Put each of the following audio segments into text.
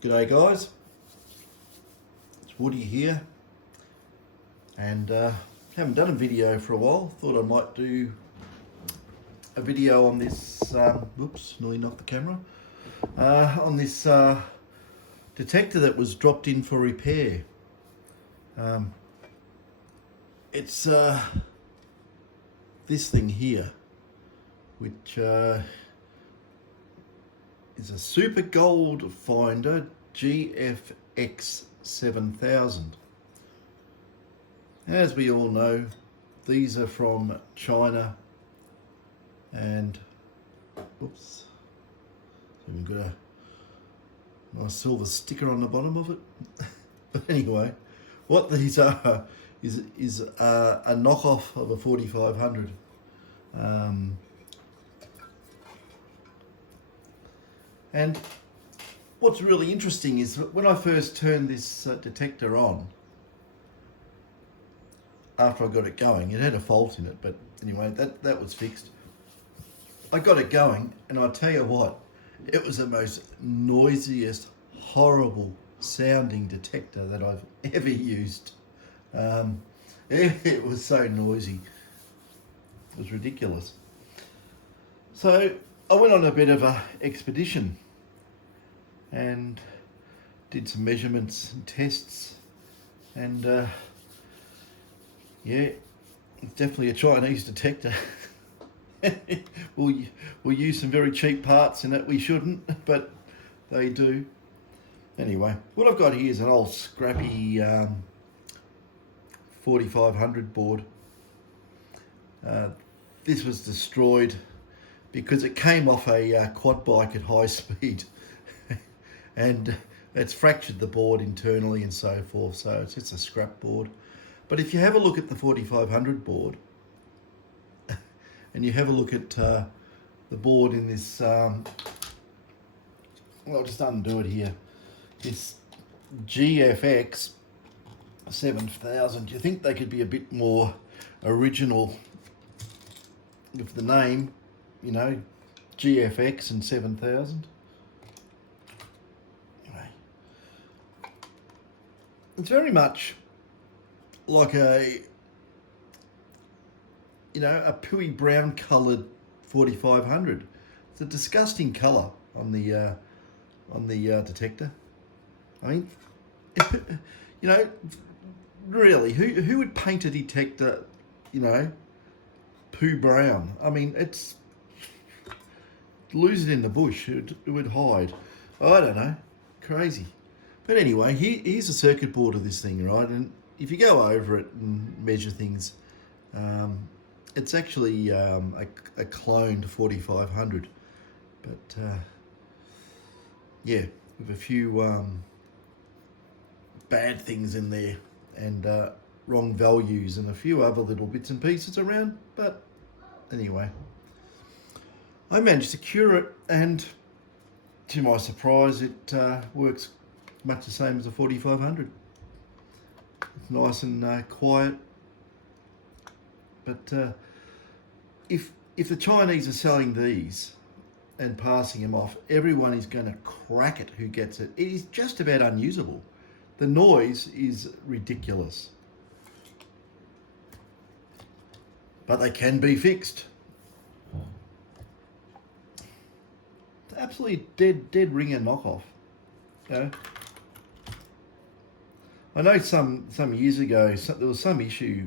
G'day guys, it's Woody here, and haven't done a video for a while. Thought I might do a video on this, whoops, nearly knocked the camera, on this detector that was dropped in for repair. It's this thing here, which is a Super Gold Finder GFX7000. As we all know, these are from China, and oops, so we've got a nice silver sticker on the bottom of it. But anyway, what these are is a knockoff of a 4500. And what's really interesting is that when I first turned this detector on, after I got it going, it had a fault in it, but anyway, that was fixed. I got it going, and I tell you what, it was the most noisiest, horrible sounding detector that I've ever used. It was so noisy. It was ridiculous. So I went on a bit of a expedition and did some measurements and tests, and yeah, it's definitely a Chinese detector. we'll use some very cheap parts in it. We shouldn't, but they do. Anyway, what I've got here is an old scrappy 4500 board. This was destroyed because it came off a quad bike at high speed, and it's fractured the board internally and so forth, so it's just a scrap board. But if you have a look at the 4500 board, and you have a look at the board in this, well, I'll just undo it here, this GFX 7000. Do you think they could be a bit more original with the name, you know, GFX and 7000? Anyway, it's very much like a, you know, a pooey brown coloured 4500. It's a disgusting colour on the detector. I mean, you know, really, who would paint a detector, you know, poo brown? I mean, it's, lose it in the bush, it would hide. I don't know, crazy. But anyway, here's a circuit board of this thing, right? And if you go over it and measure things, it's actually a cloned 4500. But yeah, with a few bad things in there, and wrong values, and a few other little bits and pieces around. But anyway, I managed to cure it, and to my surprise, it works much the same as a 4500. It's nice and quiet. But if the Chinese are selling these and passing them off, everyone is going to crack it who gets it. It is just about unusable. The noise is ridiculous. But they can be fixed. It's absolutely dead ringer knockoff. You know? I know some years ago there was some issue.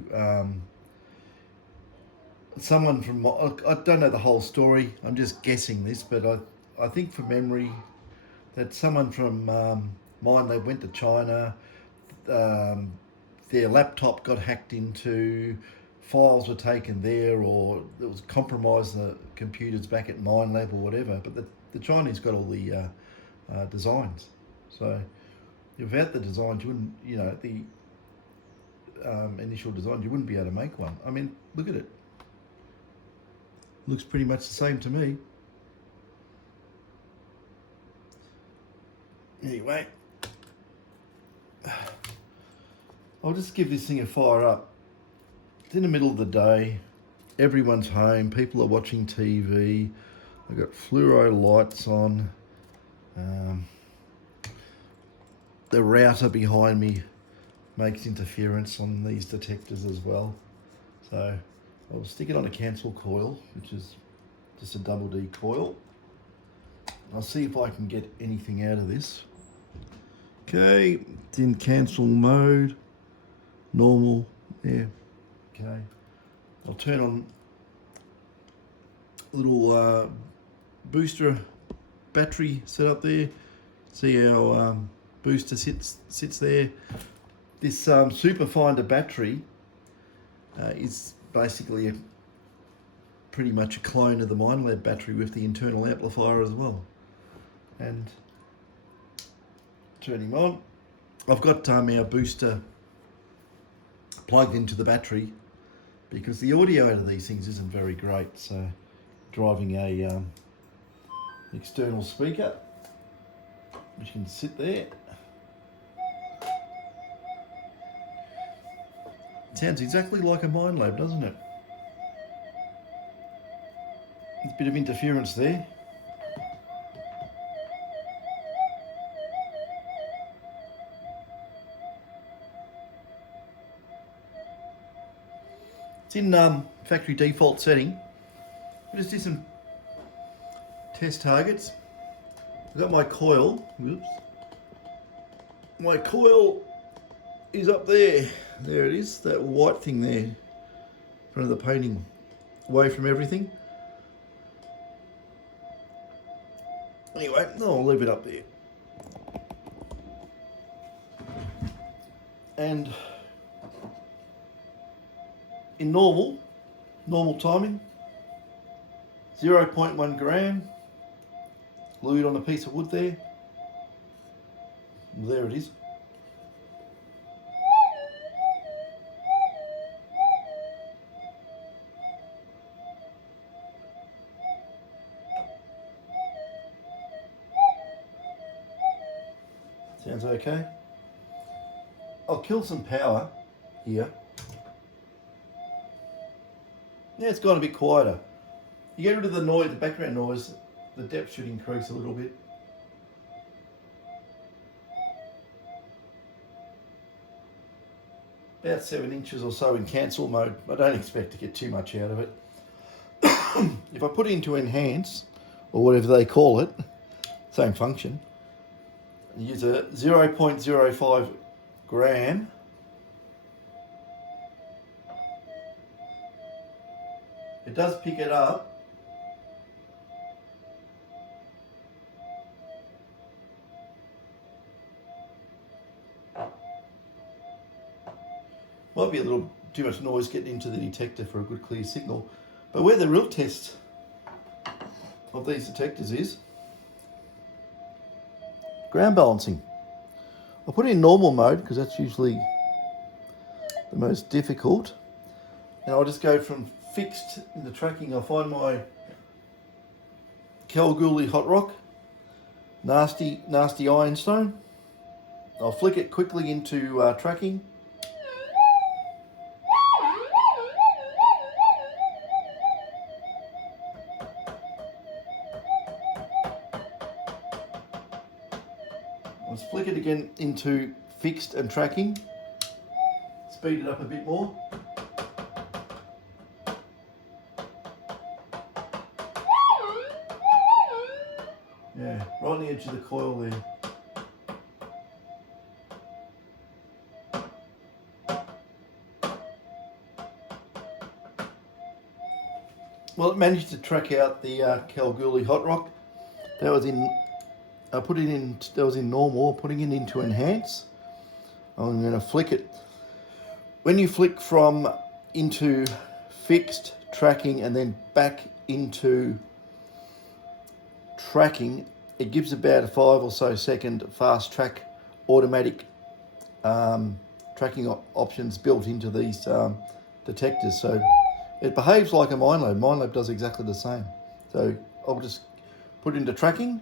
Someone from, I don't know the whole story, I'm just guessing this, but I think from memory that someone from Minelab went to China, their laptop got hacked into, files were taken there, or it was compromised the computers back at Minelab or whatever, but the Chinese got all the designs. So without the designs, you wouldn't, you know, the initial designs, you wouldn't be able to make one. I mean, look at it. Looks pretty much the same to me. Anyway, I'll just give this thing a fire up. It's in the middle of the day. Everyone's home. People are watching TV. I've got fluoro lights on. the router behind me makes interference on these detectors as well. So I'll stick it on a cancel coil, which is just a double D coil. I'll see if I can get anything out of this. Okay, it's in cancel mode, normal, yeah, okay. I'll turn on a little booster battery set up there. See our booster sits there. This Superfinder battery is basically pretty much a clone of the Minelab battery with the internal amplifier as well. And turn him on. I've got our booster plugged into the battery because the audio out of these things isn't very great. So driving a external speaker, which can sit there. It sounds exactly like a Minelab, doesn't it? There's a bit of interference there. It's in factory default setting. I'll just do some test targets. I've got my coil. Whoops. My coil is up there. There it is, that white thing there in front of the painting, away from everything. Anyway, I'll leave it up there. And in normal timing, 0.1 gram, glued on a piece of wood there. There it is. Sounds okay. I'll kill some power here. Yeah, it's gone a bit quieter. You get rid of the noise, the background noise, the depth should increase a little bit. About 7 inches or so in cancel mode. I don't expect to get too much out of it. If I put it into enhance, or whatever they call it, same function, use a 0.05 gram. It does pick it up. Might be a little too much noise getting into the detector for a good clear signal. But where the real test of these detectors is ground balancing. I'll put it in normal mode because that's usually the most difficult. And I'll just go from fixed in the tracking. I'll find my Kalgoorlie hot rock, nasty ironstone. I'll flick it quickly into tracking. Let's flick it again into fixed and tracking. Speed it up a bit more. Yeah, right on the edge of the coil there. Well, it managed to track out the Kalgoorlie hot rock. That was in. I put it in. That was in normal. Putting it into enhance. I'm going to flick it. When you flick from into fixed tracking and then back into tracking, it gives about a 5 or so second fast track automatic tracking options built into these detectors. So it behaves like a Minelab. Minelab does exactly the same. So I'll just put it into tracking.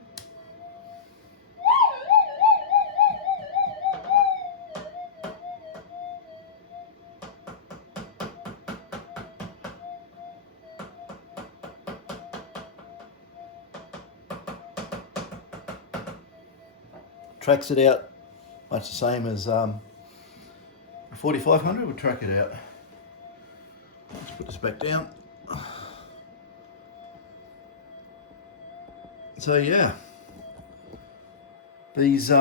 Tracks it out much the same as 4500. We'll track it out. Let's put this back down. So yeah, these it's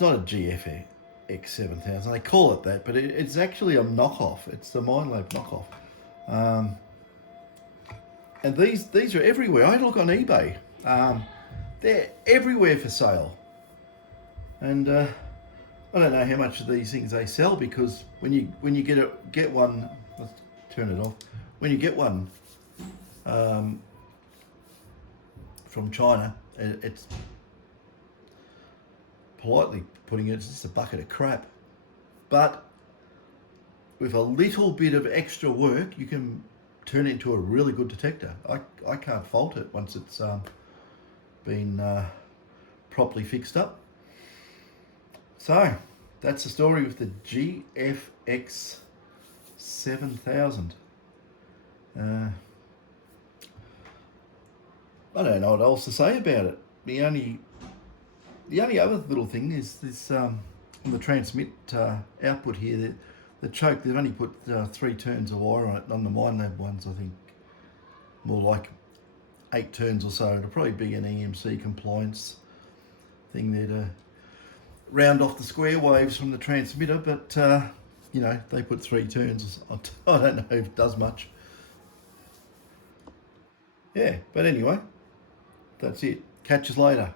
not a GFX7000. They call it that, but it's actually a knockoff. It's the Mindlab knockoff. And these are everywhere. I look on eBay. They're everywhere for sale. And I don't know how much of these things they sell, because when you get one, let's turn it off. When you get one from China, it's politely putting it's just a bucket of crap. But with a little bit of extra work, you can turn it into a really good detector. I can't fault it once it's been properly fixed up. So that's the story with the GFX7000. I don't know what else to say about it. The only other little thing is this on the transmit output here. The choke, they've only put 3 turns of wire on it. On the Mindlab ones, I think more like 8 turns or so. It'll probably be an EMC compliance thing there to round off the square waves from the transmitter, but you know, they put 3 turns. I don't know if it does much. Yeah, but anyway, that's it. Catch us later.